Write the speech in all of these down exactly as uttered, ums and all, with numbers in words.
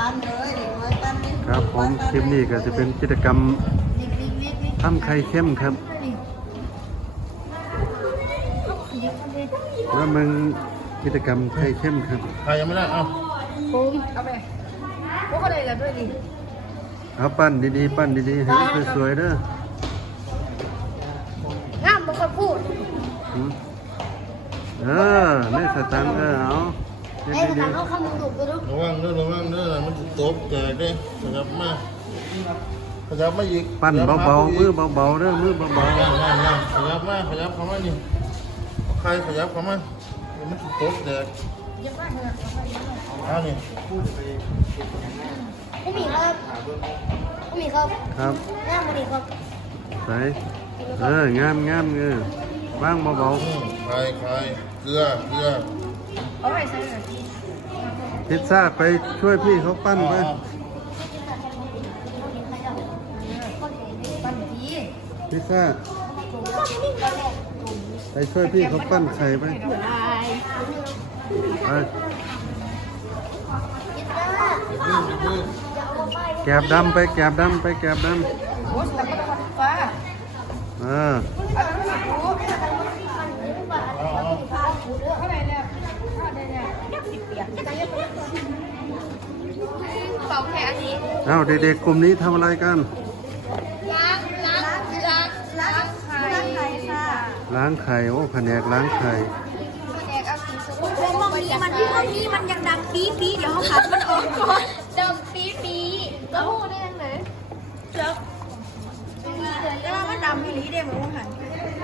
ครับผมคลิปนี้ก็จะเป็นกิจกรรมทำไข่เข้มครับแล้วมึงกิจกรรมไข่เข้มครับใครยังไม่ได้เอาผมเอาไปพวกอะไรล่ะด้วยดิเอาปั้นดีๆปั้นดีๆให้สวยๆเด้อห้ามบางคนพูดเออไม่สตังเออเอาไอ้สตังเขาขโมยถูกไปรู้ระวังเด้อระวังเด้อมันตบแจกเด้ขยับมาขยับมาอีกปั้นเบาๆมือเบาๆเด้อมือเบาๆนั่นนั่นนั่นขยับมาขยับเข้ามานี่ใครขยับเข้ามามันตบแจกเอานี่ผู้มีครับผู้มีครับครับงามผู้มีครับใส่เอองามงามเออบ้างเบาๆใครใครเกลือเกลือเอาไปใส่เลยพิซซ่าไปช่วยพี่เขาปั้นไปพิซซ่าไปช่วยพี่เขาปั้นไข่ไปไปแกบดำไปแกบดำไปแกบดำเออเอ้าเด็กๆกลุ่มนี้ทำอะไรกันล้างล้างล้างล้างไข่ล้างไข่ค่ะล้างไข่โอ้แผนกล้างไข่แผนกเอาสีส้มห้องนี้มันที่ห้องนี้มันยังดังปี๊ปี๊เดี๋ยวเขาขัดมันออกก่อนดังปี๊ปี๊ก็พูดได้ยังไงเจ้าแล้วมันดำไม่หลีได้เหมือนว่าหัน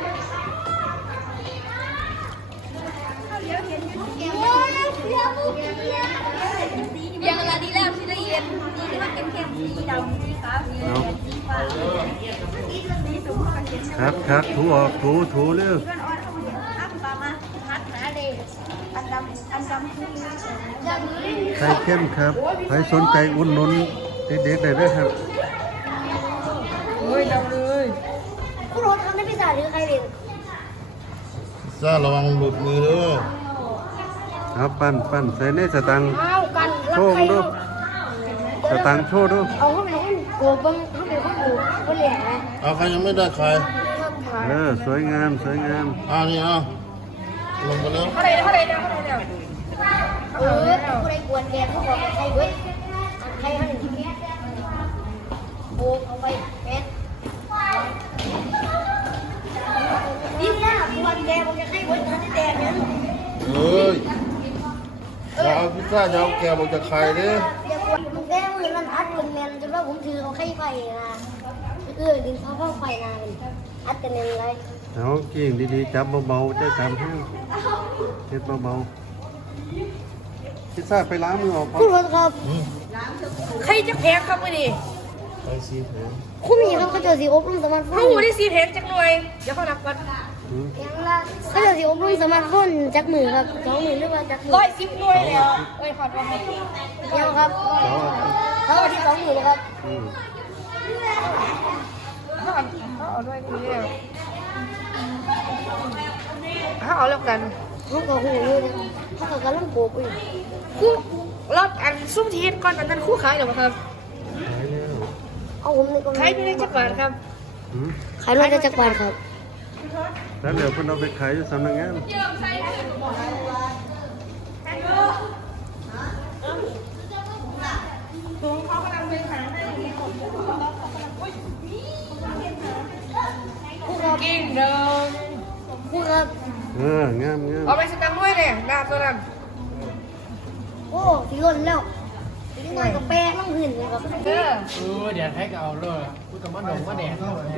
ยังอะไรดีแล้วสีละเอียดนี่ที่มันเข้มๆสีดำสีขาวสีสีฟ้าครับครับถูออกถูถูเร็วไข่เข้มครับใครสนใจอุ่นนุนเด็กๆได้ด้วยครับโอ้ยดำเลยผู้รถทำได้พิซซ่าหรือใครเรียนพิซซ่าระวังหลุดมือเด้อเอาปั้นปั้นใส่ในสตังโชว์ดูสตังโชว์ดูเอาเข้าไปให้กูบังเข้าไปให้กูก็เหลี่ยมนะเอาใครยังไม่ได้ใครเออสวยงามสวยงามอ่านี่เอาลงไปแล้วเท่าไรเท่าไรเท่าไรเท่าไรเออผู้ใดกวนแกเขาบอกใครเว้ยใครให้โอ้เอาไปแม่พิซซ่ากวนแกบอกจะให้เว้ยทันที่แดงเนี่ยเฮ้ยอย่าเอาพิซซ่าอย่าเอาแกบอกจะใครเด้ออย่ากวนแกมือมันอัดเป็นแมนจนว่าผมถือเขาไข่ไฟนะเออดินเขาเข้าไฟนะอัดเป็นยังไงเอากิ่งดีๆจับเบาๆจะจับให้เช็ดเบาๆพิซซ่าไปล้างมือออกคุณรถครับใครจะแพงครับมื่อนี้ไปซีเพงคุณมีครับเขาเจอสีอบรมสมาร์ทโฟนรู้ได้สีเพงจังหน่วยเดี๋ยวเขานับกันเขาเจอสีอบรมสมาร์ทโฟนจักมือครับสองหมื่นหรือว่าจักมือร้อยสิบหน่วยแล้วเอ้ยขอดว่ายังครับเขาเอาที่สองหมื่นครับเขาเอาเขาเอาด้วยนี่เลยเขาเอาแล้วกันเขาก็หูเลยนะเขาก็กำลังโบกอยู่คู่รอบอันซุ่มทีเห็นก่อนอันนั้นคู่ขายหรือเปล่าครับเอาผมเลยก็ขายไม่ได้จักรบาทครับขายไม่ได้จักรบาทครับแล้วเดี๋ยวคุณเอาไปขายที่สำนักงานกิ่งเดิมคู่ครับเอองามงามเอาไปสตังด้วยเลยดาบตัวนั้นโอ้สีล้นแล้วสีน้อยกับแป้งต้องหื่นเลยครับเออเออเดี๋ยวให้ก็เอาเลยพูดกับมันหนงมาแดดเข้าไป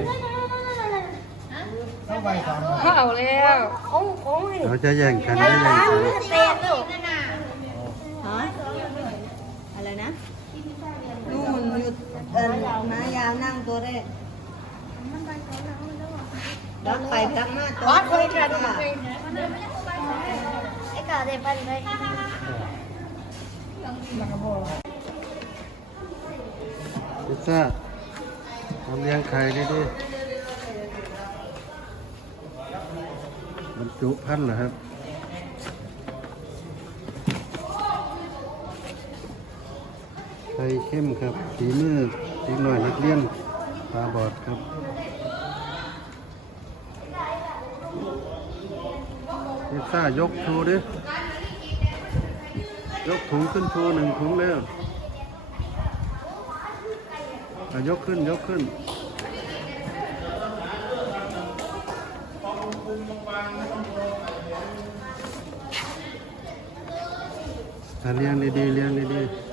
เข้าไปสองเขาเอาแล้วเขาเขาเราจะแย่งกันไม่แย่งกันเตะแล้วฮะอะไรนะลูกมันหยุดเออมายาวนั่งตัวได้รักไปรักมาตัวเคยกันไอ้กาได้ไปไหมพิซซ่าทำเลี้ยงไข่ดิบรรจุพันเหรอครับไข่เข้มครับฝีมือเด็กหน่อยนักเรียนตาบอดครับพิซซ่ายกโชว์ดิยกถุงขึ้นโชว์หนึ่งถุงเร็วอ่ะยกขึ้นยกขึ้นอ่ะเรียงดีๆเรียงดีๆ